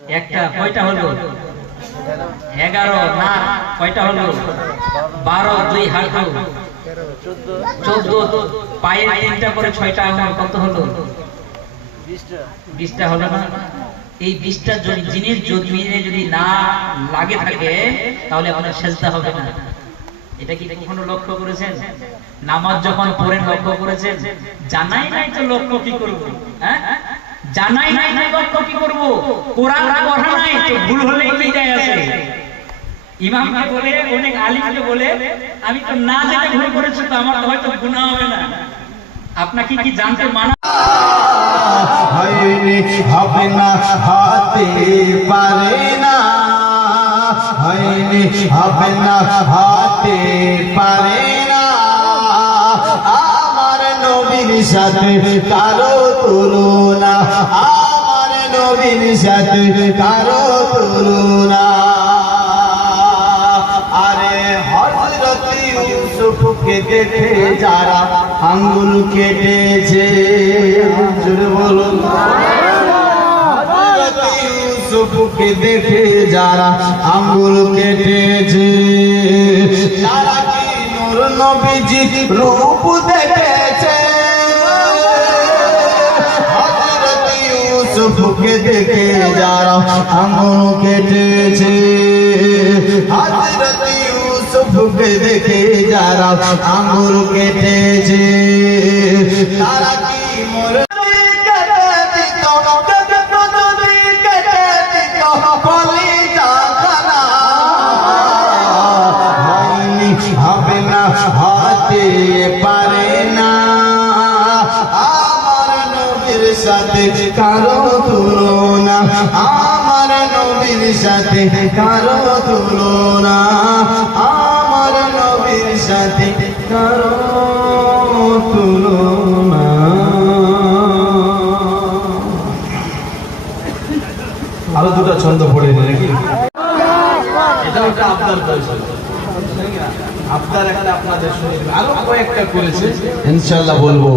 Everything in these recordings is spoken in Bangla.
একটা কয়টা হলো 11 না কয়টা হলো 12 2 হাঁটু 14 পায়ে তিনটা করে 6টা আঙ্গুল কত হলো 20টা হলো না। এই 20টা জিনিস জমিনে যদি না লাগে থাকে তাহলে আপনার সেজদা হবে না। এটা কি কখনো লক্ষ্য করেছেন? নামাজ যখন পড়েন লক্ষ্য করেছেন? জানাই নাই তো লক্ষ্য কি করব? হ্যাঁ, জানাই নাই তো লক্ষ্য কি করব? কোরআন পড়া নাই তো ভুল হলেই কি যায় আছে? ইমামকে বলে অনেক আলিমকে বলে আমি তো না জেনে ভুল করেছি তো আমার তো হয়তো গুনাহ হবে না। আপনাকে কি জানতে মানা হয়নি হবে না হতে পারে না, হয়নি হবে না হতে পারে না। আমার নবীর সাথে কারো তুলনা, আমার নবীর সাথে কারো তুলনা। আরে হযরত ইউসুফকে দেখে যারা আঙ্গুল কেটেছে, জোরে বলুন, হযরত ইউসুফকে দেখে যারা আঙ্গুল কেটেছে, তারা কি নূর নবীজির রূপ দেখেছে? হযরত ইউসুফকে দেখে যারা আঙ্গুল কেটেছে, হযরত ইউসুফকে দেখে যারা আঙ্গুল কেটেছে, তারা কি মোর হবে না হতে পারে না। আমার নবীর সাথে কারো তুলনা, আমার নবীর সাথে কারো তুলনা, আমার নবীর সাথে কারো তুলনা। আরো দুটো ছন্দ পড়ে নি নাকি? এটা একটা আবদার করেছে, আবদার একটা আপনাদের শুনে আরো কয়েকটা করেছে, ইনশাআল্লাহ বলবো।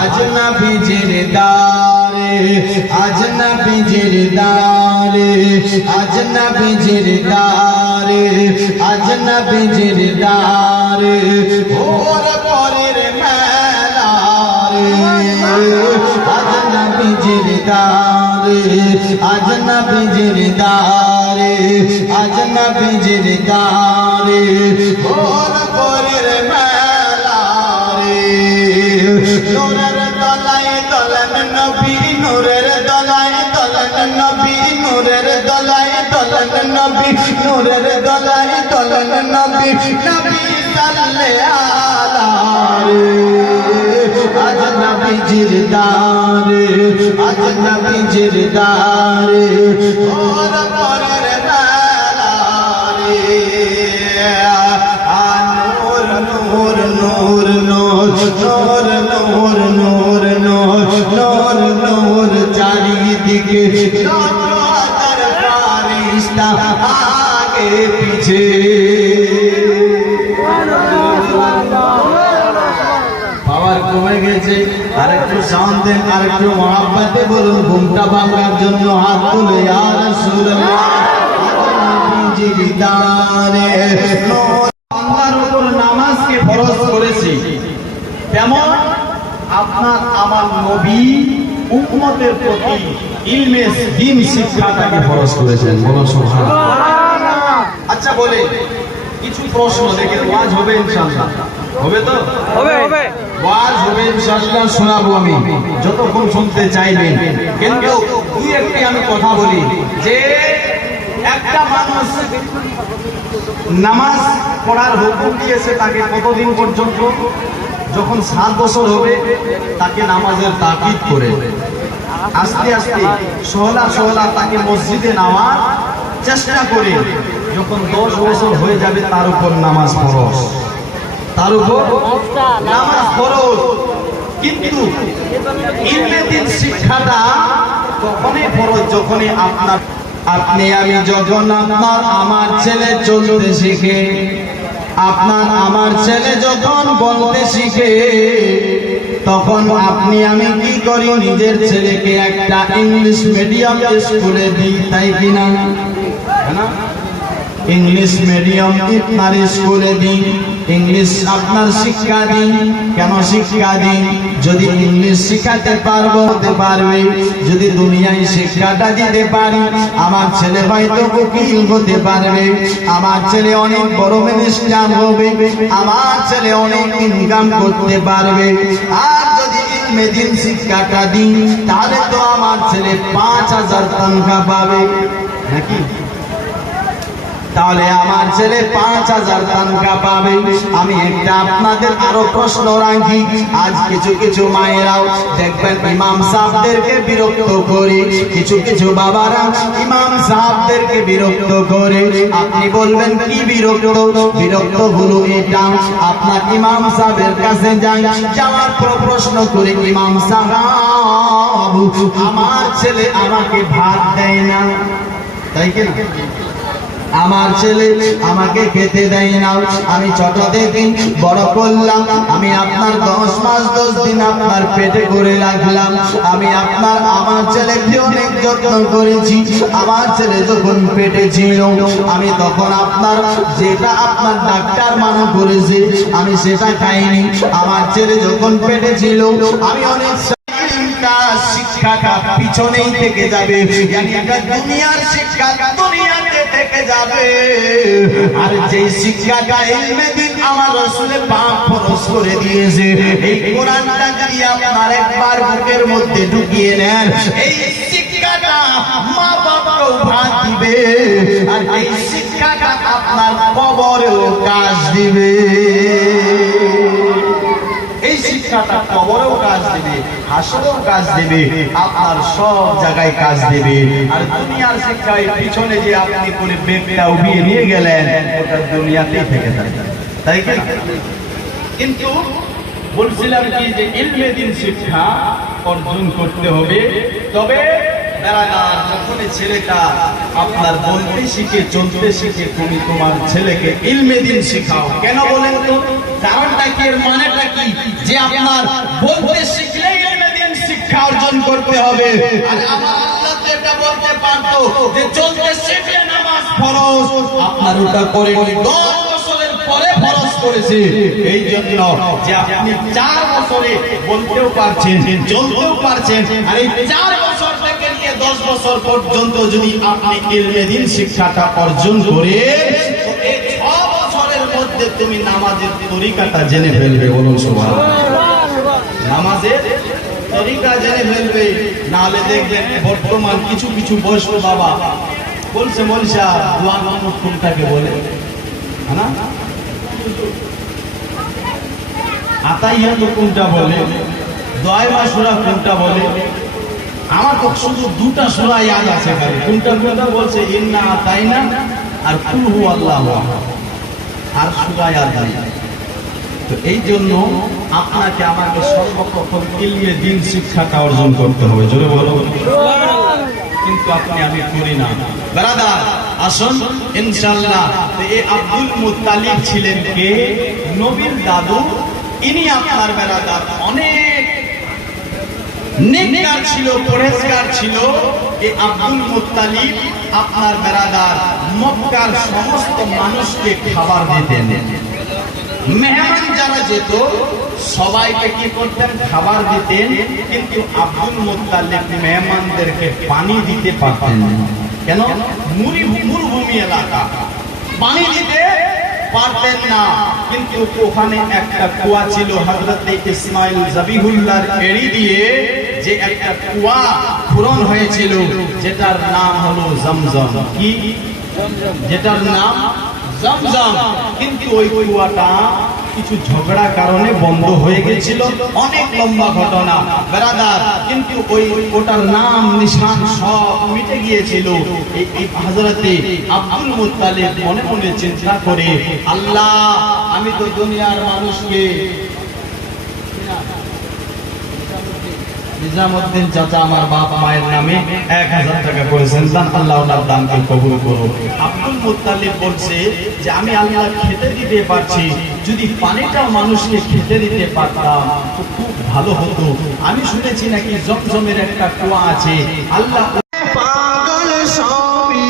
আজ নবীজির দারে, আজ নবীজির দারে, আজ নবীজির দারে, আজ নবীজির দারে, ওর পরের মেলা রে। আজ নবীজির দারে, আজ নবীজির দারে, আজ নবীজির দারে, ওর পরের মেলা রে। নূরের তলায় দলেন নবী, নূরের তলায় দলেন নবী, নূরের তলায় দলেন নবী, নূরের তলায় দলেন নবী, নবী সাল্লাল্লাহু আলাইহি। আজ নবীজির দারে, আজ নবীজির দারে, ওর পরের মেলা রে। নূর নূর নূর নূর নূর নূর নূর নূর নূর নূর চারিদিকে, হাজার ফারিস্তা আগে পিছে। পাওয়ার কমে গেছে, আরেকটু সাউন্ড দেন, আরেকটু মহাব্বতে বলুন। ঘুমটা ভাঙার জন্য হাত তুলে ইয়া রাসূলুল্লাহ। নবীজির দারে আল্লাহর উপর নামাজকে ফরজ করেছি, তেমন আপনার আমার নবী উম্মতের প্রতি ইলমে দ্বীন শিক্ষাটাকে ফরজ করেছেন। বলুন সুবহানাল্লাহ। আচ্ছা বলে কিছু প্রশ্ন দেখে ওয়াজ হবে ইনশাআল্লাহ, হবে তো? হবে হবে, ওয়াজ হবে ইনশাআল্লাহ, শোনাবো আমি যতক্ষণ শুনতে চাইবেন। কিন্তু দুই একটি আমি কথা বলি যে একটা মানুষ নামাজ পড়ার হুকুম দিয়েছে তাকে কতদিন পর্যন্ত? যখন 7 বছর হবে তাকে নামাজের তাকিদ করে আস্তে আস্তে সহলা সহলা তাকে মসজিদে নেওয়ার চেষ্টা করে। যখন 10 বছর হয়ে যাবে তার উপর নামাজ ফরজ, তার উপর নামাজ ফরজ। কিন্তু ইলমে দ্বীন শিক্ষাটা তখনই ফরজ যখনই আপনি আমি যখন আপনার আমার ছেলে চলতে শিখে, আপনার আমার ছেলে যখন বলতে শিখে, তখন আপনি আমি কি করি, নিজের ছেলেকে একটা ইংলিশ মিডিয়াম স্কুলে দিই, তাই কিনা? ইংলিশ মিডিয়াম আপনার স্কুলে দিন, ইংলিশ আপনার শিক্ষা দিন। কেন শিক্ষা দিন? যদি ইংলিশ শিখাতে পারবো হতে পারবে, যদি দুনিয়ায় শিক্ষাটা দিতে পারি আমার ছেলে হয়তো উকিল হতে পারবে, আমার ছেলে অনেক বড় মিনিস্টার হবে, আমার ছেলে অনেক ইনকাম করতে পারবে। আর যদি ইলমেদিন শিক্ষাটা দিন তাহলে তো আমার ছেলে 5,000 তনখা পাবে, নাকি? তাহলে আমার ছেলে 5,000 তনখা পাবে। আমি একটা আপনাদের আরো প্রশ্ন রাখি, আজ কিছু কিছু মায়েরাও দেখবেন ইমাম সাহেবদেরকে বিরক্ত করে, কিছু কিছু বাবারা ইমাম সাহেবদেরকে বিরক্ত করে। আপনি বলবেন কি বিরক্ত? বিরক্ত হলো এটা, আপনার ইমাম সাহেবের কাছে যাই, যাওয়ার পর প্রশ্ন করে, ইমাম সাহেব আমার ছেলে আমাকে ভাত দেয় না, তাই কি না? আমার ছেলে আমাকে খেতে দেয় না, আমি ছোট থেকে বড় করলাম, আমি আপনার 10 মাস 10 দিন আপনার পেটে করে রাখলাম, আমি আমার ছেলেকে অনেক যত্ন করেছি। আমার ছেলে যখন পেটে ছিল আমি তখন যেটা আপনার ডাক্তার মানা করেছে আমি সেটা খাইনি। আমার ছেলে যখন পেটে ছিল আমি অনেক শিক্ষাটা পিছনেই থেকে যাবে, দুনিয়ার শিক্ষা দুনিয়াতে থেকে যাবে। আর যে শিক্ষাটা ইলমে দিন আমার রাসূলের পাক ফরজ করে দিয়েছে, এই কোরআনটা যদি আপনার একবার বুকের মধ্যে ঢুকিয়ে নেন, এই শিক্ষাটা মা বাবাও ভাত দিবে, আর এই শিক্ষাটা আপনার কবরেও কাজ দিবে। এই শিক্ষাটা কবরেও কাজ দেবে, হাসরেও কাজ দেবে, আপনার সব জায়গায় কাজ দেবে। আর দুনিয়ার শিক্ষায় পিছনে যে আপনি করে বেগটা উঠিয়ে নিয়ে গেলেন ওটা দুনিয়াতেই থেকে থাকে, তাই কি? কিন্তু বলছিলাম কি যে ইলমে দিন শিক্ষা অর্জন করতে হবে। তবে যখন ছেলেটা আপনার বলতে শিখে চলতে শিখে, তুমি তোমার ছেলেকে ইলমে দিন শিখাও। কেন বলেন তো? কারণটা কি, এর মানেটা কি? যে আপনার বলতে শিখলে ইলমে দিন শিক্ষা অর্জন করতে হবে। আর আমার আল্লাহ তো এটা বলতে পারতো যে চলতে শিখলে নামাজ ফরজ, আপনার ওটা করে 10 বছরের পরে ফরজ করেছে। এই জন্য যে আপনি 4 বছরে বলতেও পারছেন, চলতেও পারছেন, আর এই 4 বছর থেকে নিয়ে 10 বছর পর্যন্ত যদি আপনি ইলমে দিন শিক্ষাটা অর্জন করে, এই 6 বছরের মধ্যে তুমি নামাজের তরিকাটা জেনে ফেলবে। বলুন সুবহানাল্লাহ। নামাজের তরিকা জেনে ফেলবে। নাহলে দেখবেন বর্তমান কিছু কিছু বয়স্ক বাবা বলছে মনীষা দোয়া নামাজ কোনটাকে বলে, না আতাইয়া তো কোনটা বলে, দোয়া বা সূরা কোনটা বলে। আমার তো শুধু 2টা সূরা ইয়াদ আছে খালি, কোনটা কোনটা বলছে ইন্না আতাইনা আর কুল হুয়াল্লাহু আহাদ, আর সূরা ইয়াদ নাই। তো এই জন্য আপনাকে আমাকে সর্বপ্রথম ইলমে দিন শিক্ষাটা অর্জন করতে হবে। জোরে বলো। কিন্তু আমি করি না। ব্রাদার আসুন ইনশাআল্লাহ। এই আব্দুল মুত্তালিব ছিলেন কে? নবীর দাদু। ইনি আপনার ব্রাদার অনেক নেককার ছিল, পরহেজগার ছিল। এই আব্দুল মুত্তালিব আপনার ব্রাদার মক্কার সমস্ত মানুষকে খাবার দিতেন। মেহমান যারা যেত সবাইকে কি করতেন? খাবার দিতেন। কিন্তু আব্দুল মুত্তালিব মেহমানদেরকে পানি দিতে পারতেন না। কেন? মরুভূমি এলাকা, পানি দিতে পারতেন না। কিন্তু ওখানে একটা কুয়া ছিল, হযরত ইসমাইল যাবিহুল্লাহর এড়ি দিয়ে যে একটা কুয়া পূরণ হয়েছিল, যেটার নাম হলো জমজম। কি? যেটার নাম জমজম। কিন্তু ওই কুয়াটা কিছু ঝগড়া কারণে বন্ধ হয়ে গেছিল, অনেক লম্বা ঘটনা ব্রাদার। কিন্তু ওটার নাম নিশান সব মিটে গিয়েছিল। এই হযরতে আব্দুল মুত্তালিব মনে মনে চিন্তা করে, আল্লাহ আমি তো দুনিয়ার মানুষকে নিজামউদ্দিন চাচা আমার বাপ মায়ের নামে 1000 টাকা করেছেন, দান আল্লাহ ওনার দানকে কবুল করুন। আব্দুল মুত্তালিব বলছে যে আমি আল্লাহ খেতে দিতে পারছি, যদি পানিটাও মানুষকে খেতে দিতে পারতাম তো খুব ভালো হতো। আমি শুনেছি নাকি জমজমের একটা কুয়া আছে। আল্লাহ পাগল স্বামী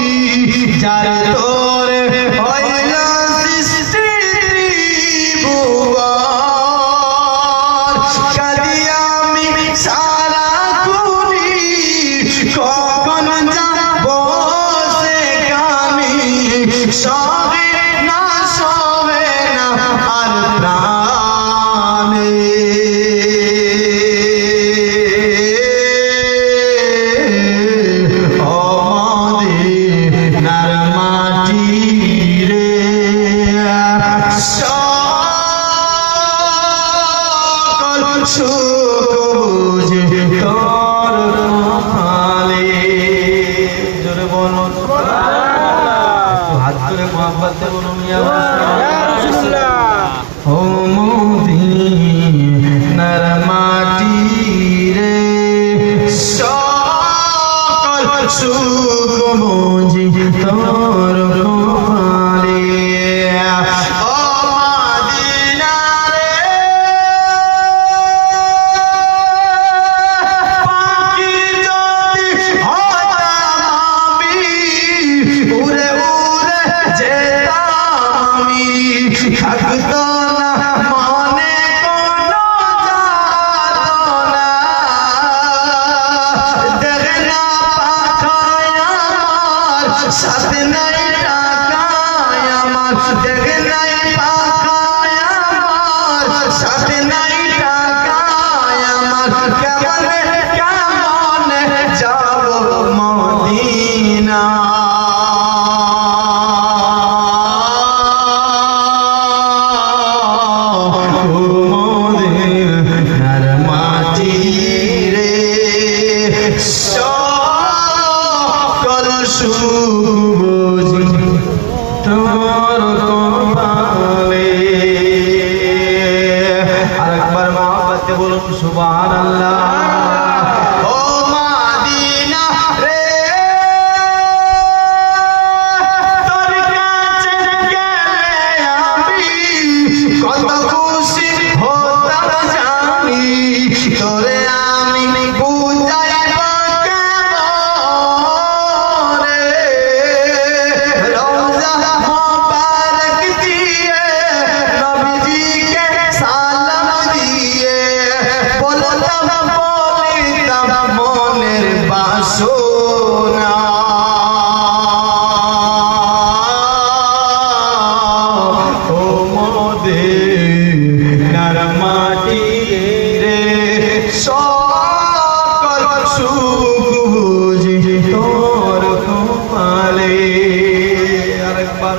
যার তোরে হইল সৃষ্টি ত্রিভুবন, কাঁদি আমি সারা কুনি কখন যাব সেখানে, সবে না সবে না আর প্রাণে। মদিনার মাটি রে সকল সুখ বুঝে তোর কপালে। জোরে বলো হাত করে মোহাম্মত বলুন ইয়া রাসূলুল্লাহ। ও মদিনার মাটি রে সকল সুখ বুঝি তোর কপালে। ও মদিনা রে পাখি যদি হতাম আমি, উড়ে উড়ে যেতাম আমি, থাকতো না মনে কোনো যাতনা। দেখে না পাখায় আমার, সাথে নাই টাকায় আমার, দেখে নাই পাখায় আমার, সাথে নাই টাকায় আমার, কেমনে কেমনে যাব মদিনা। মদিনার মাটি রে সকল সুখ বুঝি তোর কপালে। আরেকবার মহব্বতে বলুন সুবহানাল্লাহ। ও মদিনা রে তোর কাছে গেলে আমি কত খুশি হতাম জানি, তোরে আমি বুঝাইব কেমনে। রওজা মোবারক দিয়ে নবীজিকে সালাম দিয়ে বলতাম মনের বাসনা। ও মদিনার মাটি রে সকল সুখ বুঝি তোর কপালে। আরেকবার